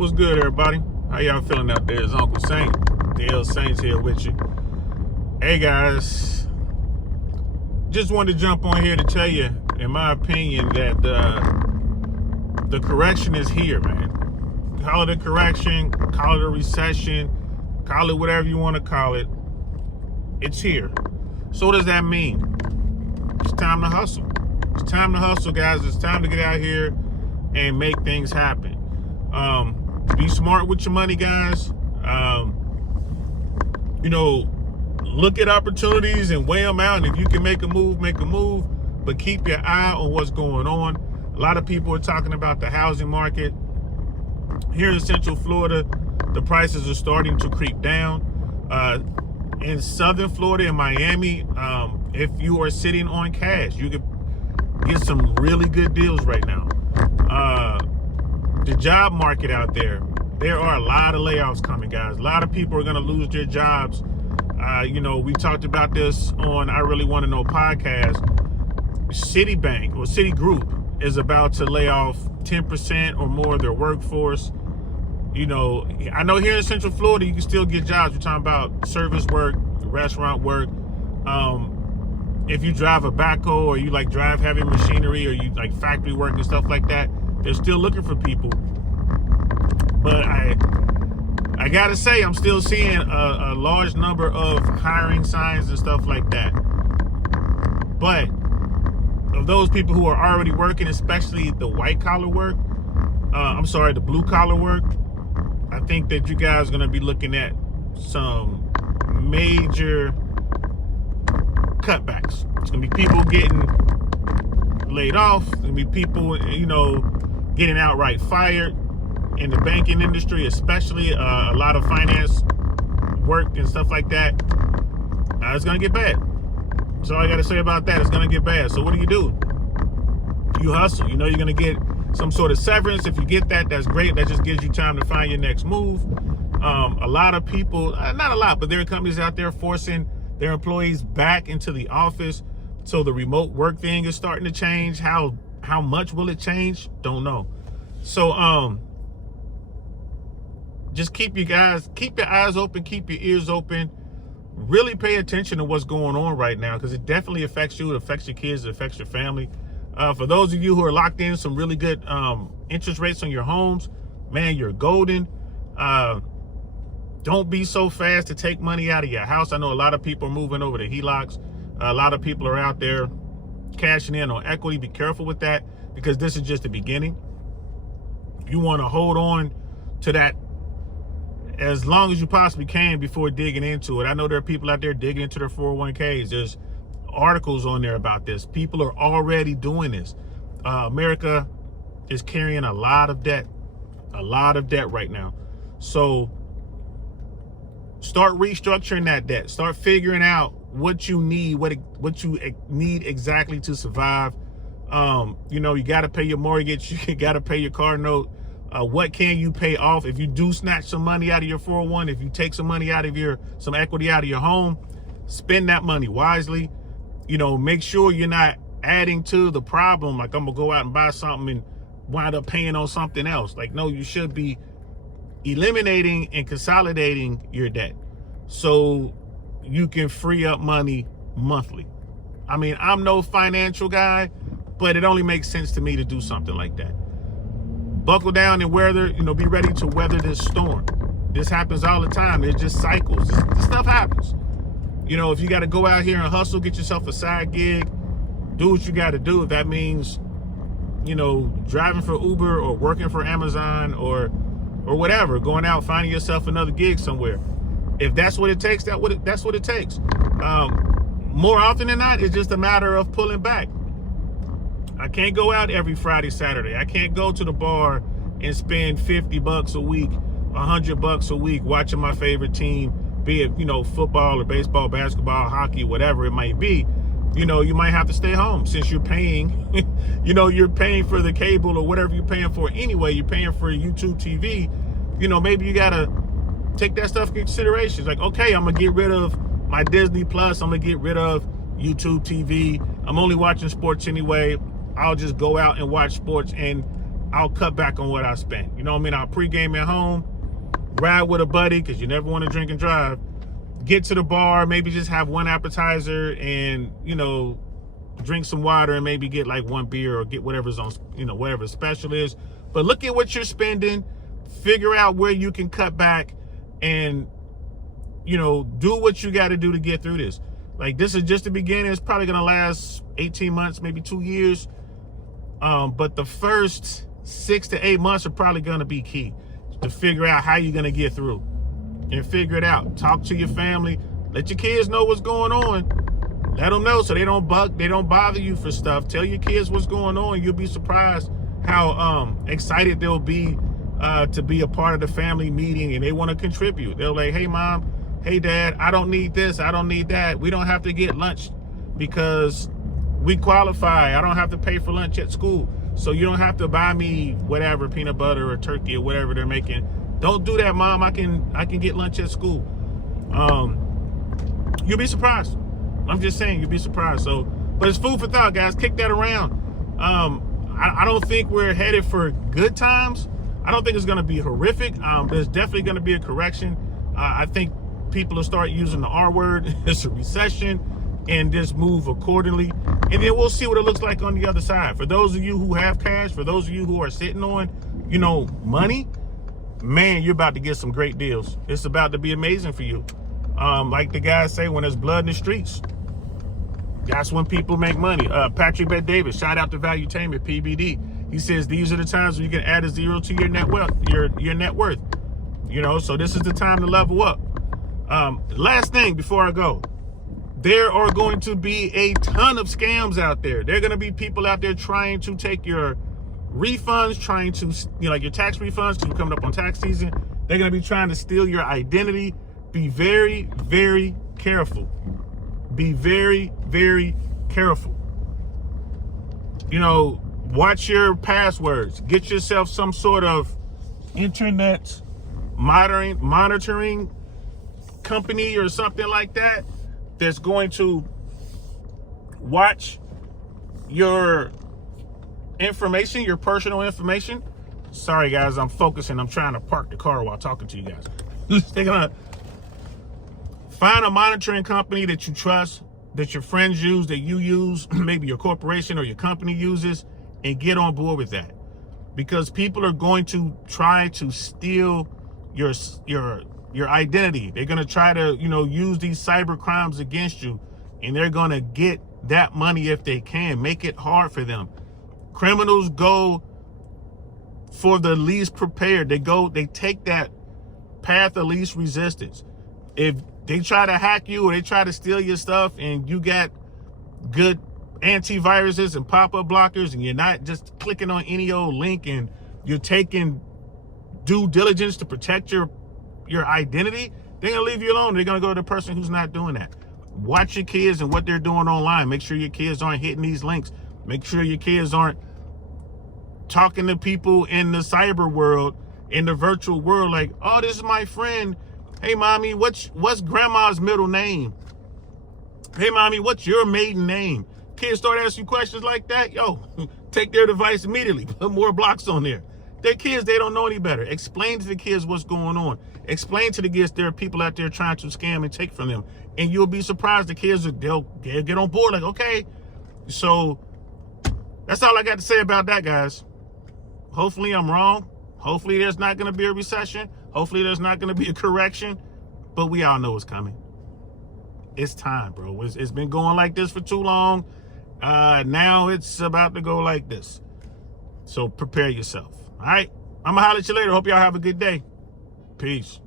What's good, everybody? How y'all feeling out there? It's Uncle Saint, the L Saints here with you. Hey guys, just wanted to jump on here to tell you, in my opinion, that the correction is here, man. Call it a correction, call it a recession, call it whatever you want to call it. It's here. So what does that mean? It's time to hustle. It's time to hustle, guys. It's time to get out here and make things happen. Be smart with your money, guys. Look at opportunities and weigh them out. And if you can make a move, make a move. But keep your eye on what's going on. A lot of people are talking about the housing market. Here in Central Florida, the prices are starting to creep down. In Southern Florida and Miami, if you are sitting on cash, you could get some really good deals right now. The job market out there are a lot of layoffs coming, guys. A lot of people are going to lose their jobs. We talked about this on I Really Want to Know podcast. Citibank or Citigroup is about to lay off 10% or more of their workforce. I know here in Central Florida, you can still get jobs. We're talking about service work, restaurant work. If you drive a backhoe or you like drive heavy machinery or you like factory work and stuff like that, they're still looking for people. But I gotta say, I'm still seeing a large number of hiring signs and stuff like that. But of those people who are already working, especially the white collar work, the blue collar work, I think that you guys are gonna be looking at some major cutbacks. It's gonna be people getting laid off. It's gonna be people, getting outright fired. In the banking industry, especially a lot of finance work and stuff like that, it's gonna get bad. That's all I gotta say about that. It's gonna get bad. So what do? You hustle. You're gonna get some sort of severance. If you get that, that's great. That just gives you time to find your next move. A lot of people, not a lot, but there are companies out there forcing their employees back into the office. So the remote work thing is starting to change. How much will it change? Don't know. So just keep your eyes open, keep your ears open. Really pay attention to what's going on right now, because it definitely affects you. It affects your kids. It affects your family. For those of you who are locked in some really good interest rates on your homes, man, you're golden. Don't be so fast to take money out of your house. I know a lot of people are moving over to HELOCs. A lot of people are out there cashing in on equity. Be careful with that, because this is just the beginning. You want to hold on to that as long as you possibly can before digging into it. I know there are people out there digging into their 401ks. There's articles on there about this. People are already doing this. America is carrying a lot of debt right now. So start restructuring that debt. Start figuring out what you need, what you need exactly to survive. You got to pay your mortgage. You got to pay your car note. What can you pay off? If you do snatch some money out of your 401, if you take some money out of some equity out of your home, spend that money wisely. Make sure you're not adding to the problem. Like, I'm gonna go out and buy something and wind up paying on something else. Like, no, you should be eliminating and consolidating your debt so you can free up money monthly. I mean, I'm no financial guy, but it only makes sense to me to do something like that. Buckle down and be ready to weather this storm. This happens all the time. It's just cycles. This stuff happens. If you got to go out here and hustle, get yourself a side gig, do what you got to do. If that means, driving for Uber or working for Amazon or whatever, going out, finding yourself another gig somewhere. If that's what it takes, that's what it takes. More often than not, it's just a matter of pulling back. I can't go out every Friday, Saturday. I can't go to the bar and spend $50 a week, $100 a week watching my favorite team, be it, football or baseball, basketball, hockey, whatever it might be. You might have to stay home since you're paying, you're paying for the cable or whatever you're paying for anyway. You're paying for YouTube TV. Maybe you got to take that stuff into consideration. It's like, okay, I'm going to get rid of my Disney Plus. I'm going to get rid of YouTube TV. I'm only watching sports anyway. I'll just go out and watch sports and I'll cut back on what I spent. You know what I mean? I'll pregame at home, ride with a buddy, because you never want to drink and drive. Get to the bar, maybe just have one appetizer and, you know, drink some water and maybe get like one beer or get whatever's on, you know, whatever special is. But look at what you're spending, figure out where you can cut back, and, you know, do what you got to do to get through this. Like, this is just the beginning. It's probably going to last 18 months, maybe 2 years. But the first 6 to 8 months are probably going to be key to figure out how you're going to get through and figure it out. Talk to your family. Let your kids know what's going on. Let them know so they don't bother you for stuff. Tell your kids what's going on. You'll be surprised how excited they'll be to be a part of the family meeting, and they want to contribute. They're like, hey, Mom, hey, Dad, I don't need this. I don't need that. We don't have to get lunch because we qualify. I don't have to pay for lunch at school. So you don't have to buy me whatever, peanut butter or turkey or whatever they're making. Don't do that, Mom. I can get lunch at school. You'll be surprised. I'm just saying, you'll be surprised. So, but it's food for thought, guys. Kick that around. I don't think we're headed for good times. I don't think it's going to be horrific. There's definitely going to be a correction. I think people will start using the R word. It's a recession, and just move accordingly. And then we'll see what it looks like on the other side. For those of you who have cash, for those of you who are sitting on, you know, money, man, you're about to get some great deals. It's about to be amazing for you. Like the guys say, when there's blood in the streets, that's when people make money. Patrick Bet Davis, shout out to Valuetainment, PBD. He says these are the times when you can add a zero to your net wealth, your net worth. You know, so this is the time to level up. Last thing before I go, there are going to be a ton of scams out there. There are going to be people out there trying to take your refunds, trying to, you know, like your tax refunds, because you're coming up on tax season. They're going to be trying to steal your identity. Be very, very careful. Be very, very careful. You know, watch your passwords. Get yourself some sort of internet monitoring company or something like that that's going to watch your information, your personal information. Sorry, guys, I'm focusing. I'm trying to park the car while talking to you guys. They're gonna find a monitoring company that you trust, that your friends use, that you use, maybe your corporation or your company uses, and get on board with that. Because people are going to try to steal your identity. They're going to try to, you know, use these cyber crimes against you, and they're going to get that money if they can. Make it hard for them. Criminals go for the least prepared. They take that path of least resistance. If they try to hack you or they try to steal your stuff and you got good antiviruses and pop-up blockers and you're not just clicking on any old link and you're taking due diligence to protect your identity, they're gonna leave you alone. They're gonna go to the person who's not doing that. Watch your kids and what they're doing online. Make sure your kids aren't hitting these links. Make sure your kids aren't talking to people in the cyber world, in the virtual world, like, oh, this is my friend. Hey, mommy, what's grandma's middle name? Hey, mommy, what's your maiden name? Kids start asking questions like that, yo, take their device immediately. Put more blocks on there. They're kids, they don't know any better. Explain to the kids what's going on. Explain to the kids there are people out there trying to scam and take from them. And you'll be surprised the kids, they'll get on board like, okay. So that's all I got to say about that, guys. Hopefully I'm wrong. Hopefully there's not going to be a recession. Hopefully there's not going to be a correction. But we all know it's coming. It's time, bro. It's been going like this for too long. Now it's about to go like this. So prepare yourself. All right? I'm going to holler at you later. Hope y'all have a good day. Peace.